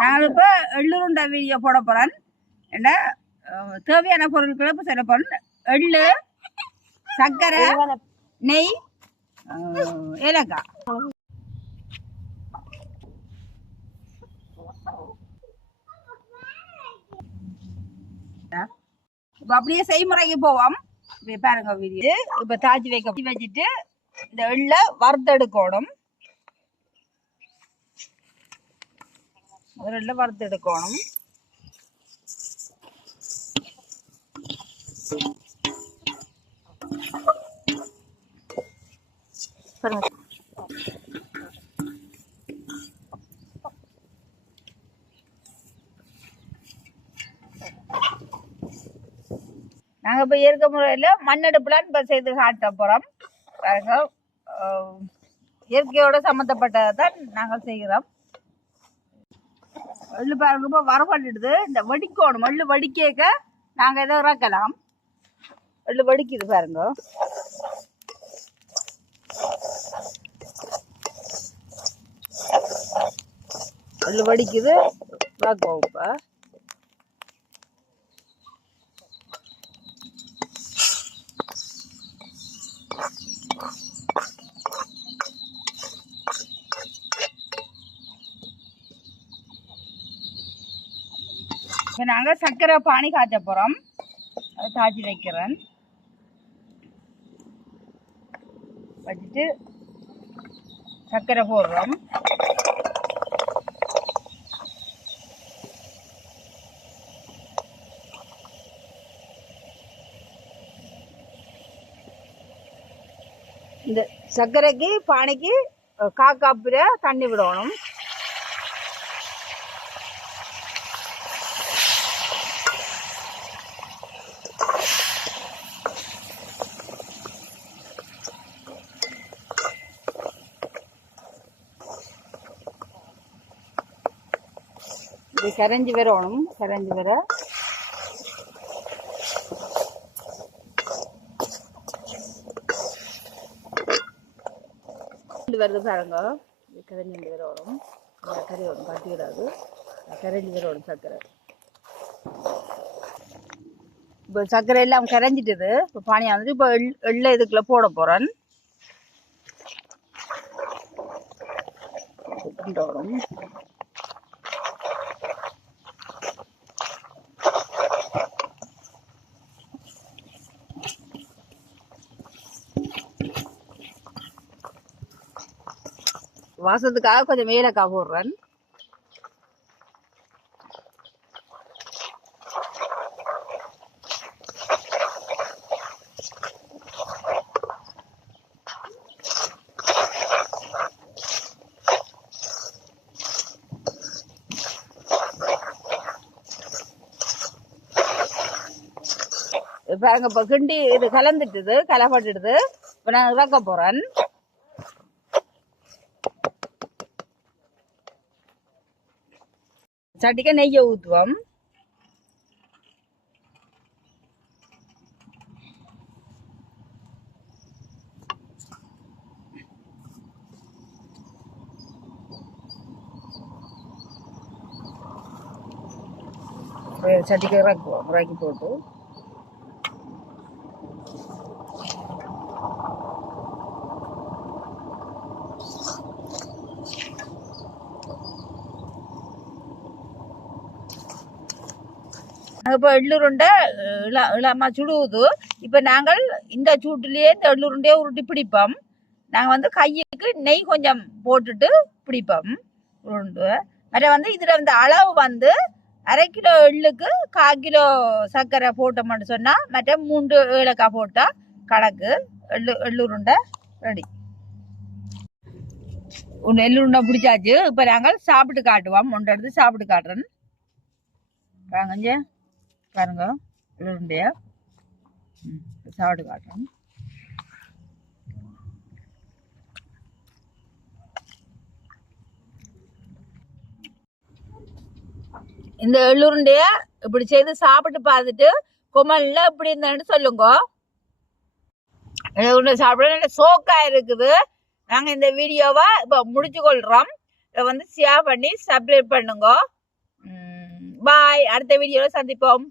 நாங்கள் இப்போ எள்ளுருண்டை வீடியோ போட போகிறேன். என்ன தேவையான பொருட்களை இப்போ சொல்ல போகிறேன். எள்ளு, சர்க்கரை, நெய், ஏலக்காய். இப்போ அப்படியே செய்முறைக்கு போவோம். இப்போ பாருங்க வீடியோ. இப்போ தாச்சி வச்சுட்டு இந்த எள்ளை வறுத்தெடுக்கணும். முதல்ல வறுத்தெடுக்கணும். நாங்கள் இப்போ இயற்கை முறையில் மண்ணெடுப்புலாம் இப்போ செய்து காட்ட போகிறோம். இயற்கையோட சம்மந்தப்பட்டதை தான் நாங்கள் செய்கிறோம். எள்ளு பாருங்க இப்போ வரப்பட்டுடுது. இந்த வடிக்கணும். எள்ளு வடிக்க நாங்கள் எதை இறக்கலாம். எள்ளு வடிக்குது பாருங்க. எள்ளு வடிக்குது இறக்குவோம். இப்போ இப்போ நாங்கள் சர்க்கரை பானி காய்ச்ச போகிறோம். அதை காய்ச்சி வைக்கிறேன். வச்சுட்டு சர்க்கரை போடுறோம். இந்த சர்க்கரைக்கு பானிக்கு 1/4 கப்பு தண்ணி விடணும். இது கரைஞ்சி வரணும். கரைஞ்சி வர வருது பாருங்க. இது கரைஞ்சி வரணும். கறி வரும், கட்டி விடாது. கரைஞ்சி வரணும் சர்க்கரை. இப்போ சர்க்கரை எல்லாம் கரைஞ்சிட்டுது. இப்போ பானியாக வந்துட்டு இப்போ எள்ளை இதுக்குள்ள போட போகிறேன். வரும் வாசத்துக்காக கொஞ்சம் ஏலக்காய் போடுறேன். பாருங்க இப்போ கிண்டி இது கலந்துட்டுது, கலப்பட்டுடுது. இப்போ நான் இறக்க போறேன். சட்டிக்க நெய்யை ஊற்றுவோம். சட்டிக்கு இறக்குவோம். இறக்கி போட்டு இப்போ எள்ளுருண்டை இளமா சுடுவது. இப்போ நாங்கள் இந்த சூட்டுலேயே இந்த எள்ளுருண்டையை உருட்டி பிடிப்போம். நாங்கள் வந்து கையுக்கு நெய் கொஞ்சம் போட்டுட்டு பிடிப்போம் உருண்டு. மற்ற இதில் அளவு 1/2 கிலோ எள்ளுக்கு 1/4 கிலோ சர்க்கரை போட்டோம்னு சொன்னால் மற்ற 3 ஏலக்காய் போட்டால் கணக்கு எள்ளுருண்டை ரெடி. எள்ளுருண்டை பிடிச்சாச்சு. இப்போ நாங்கள் சாப்பிட்டு காட்டுவோம். ஒன்று எடுத்து சாப்பிட்டு காட்டுறேன். வாங்க பாருங்க எள்ளுருண்டைய சாப்பிட்டு காட்டுறேன். இந்த எள்ளுருண்டைய இப்படி செய்து சாப்பிட்டு பார்த்துட்டு கொமல்ல இப்படி இருந்தேன்னு சொல்லுங்க. எள்ளுருண்டை சாப்பிட நல்ல சோக்கா இருக்குது. நாங்கள் இந்த வீடியோவை இப்போ முடிச்சு கொள்கிறோம். இதை வந்து ஷேர் பண்ணி சப்ஸ்கிரைப் பண்ணுங்க. பாய், அடுத்த வீடியோவில் சந்திப்போம்.